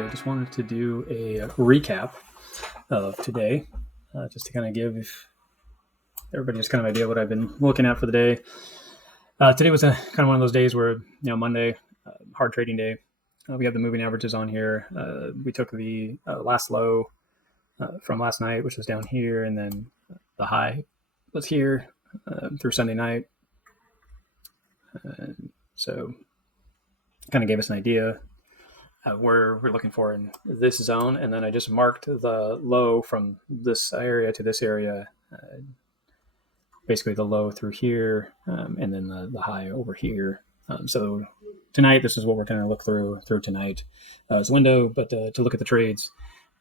today. Just wanted to do a recap of today, just to kind of give everybody just kind of idea what I've been looking at for the day. Today was kind of one of those days where, Monday, hard trading day. We have the moving averages on here. We took the last low from last night, which was down here, and then the high was here through Sunday night. So kind of gave us an idea where we're looking for in this zone. And then I just marked the low from this area to this area, basically the low through here, and then the high over here. So tonight, this is what we're going to look through tonight as a window. But to look at the trades,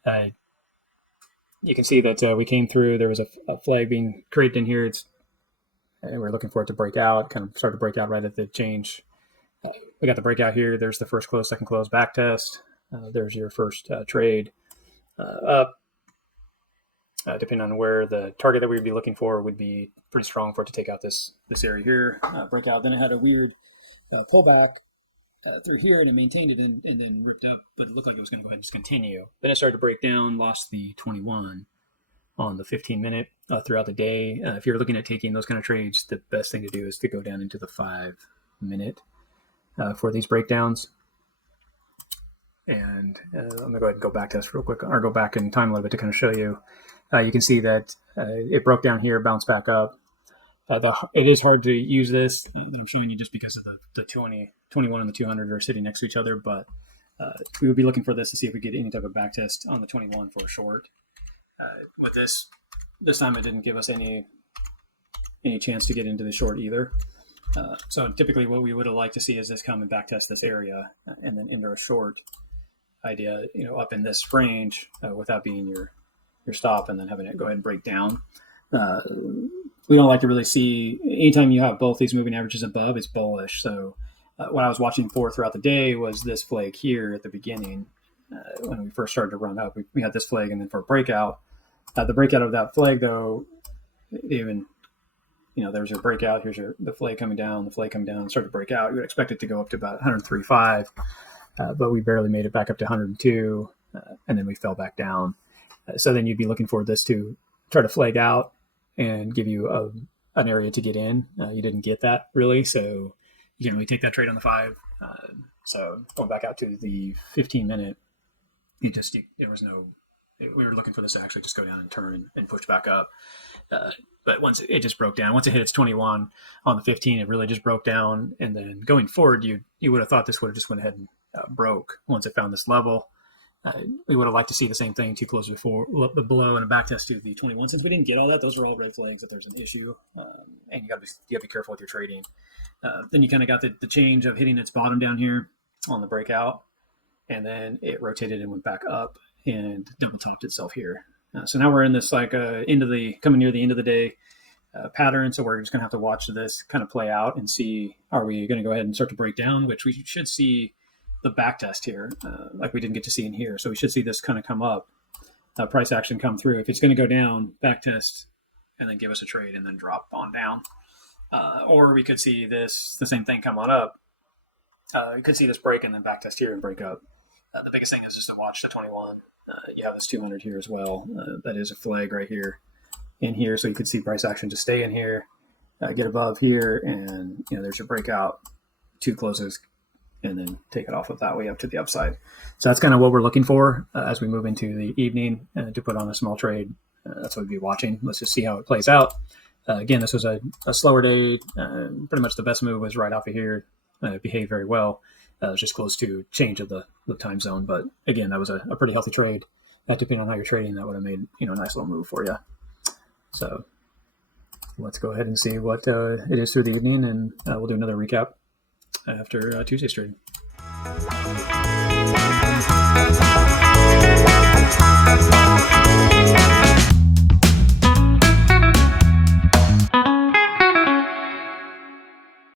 you can see that we came through. There was a flag being created in here. We're looking for it to break out, kind of start to break out right at the change. We got the breakout here. There's the first close, second close, back test. There's your first trade up. Depending on where the target that we'd be looking for would be pretty strong for it to take out this area here, breakout. Then it had a weird pullback through here, and it maintained it and then ripped up, but it looked like it was going to go ahead and just continue. Then it started to break down, lost the 21 on the 15-minute throughout the day. If you're looking at taking those kind of trades, the best thing to do is to go down into the 5-minute for these breakdowns. And I'm going to go ahead and go back to this real quick, or go back in time a little bit to kind of show you. You can see that it broke down here, bounced back up. It is hard to use this that I'm showing you just because of the 21 and the 200 are sitting next to each other, but we would be looking for this to see if we get any type of back test on the 21 for a short. With this time it didn't give us any chance to get into the short either. So typically what we would have liked to see is this come and back test this area and then enter a short idea, up in this range without being your stop and then having it go ahead and break down. We don't like to really see, anytime you have both these moving averages above, it's bullish. So what I was watching for throughout the day was this flag here at the beginning. When we first started to run up, we had this flag, and then for a breakout, the breakout of that flag though, even, there's your breakout, here's the flag coming down, started to break out. You would expect it to go up to about 103.5, but we barely made it back up to 102, and then we fell back down. So then you'd be looking for this to try to flag out and give you an area to get in. You didn't get that really, so you can't really take that trade on the 5. So going back out to the 15-minute, there was no. We were looking for this to actually just go down and turn and push back up. But once it just broke down, once it hit its 21 on the 15, it really just broke down. And then going forward, you would have thought this would have just went ahead and broke once it found this level. We would have liked to see the same thing, two closes before the below and a back test to the 21. Since we didn't get all that, those are all red flags that there's an issue, and you got to be careful with your trading. Then you kind of got the change of hitting its bottom down here on the breakout, and then it rotated and went back up and double topped itself here. So now we're in this coming near the end of the day pattern. So we're just going to have to watch this kind of play out and see, are we going to go ahead and start to break down, which we should see the back test here, like we didn't get to see in here. So we should see this kind of come up, price action come through. If it's going to go down, back test, and then give us a trade and then drop on down. Or we could see the same thing come on up. You could see this break and then back test here and break up. The biggest thing is just to watch the 21. You have this 200 here as well. That is a flag right here in here. So you could see price action just stay in here, get above here, and there's your breakout, 2 closes, and then take it off of that way up to the upside. So that's kind of what we're looking for as we move into the evening to put on a small trade. That's what we'd be watching. Let's just see how it plays out. Again, this was a slower day. Pretty much the best move was right off of here. It behaved very well. It was just close to change of the time zone. But again, that was a pretty healthy trade. Depending on how you're trading, that would have made a nice little move for you. So let's go ahead and see what it is through the evening, and we'll do another recap after Tuesday's trade.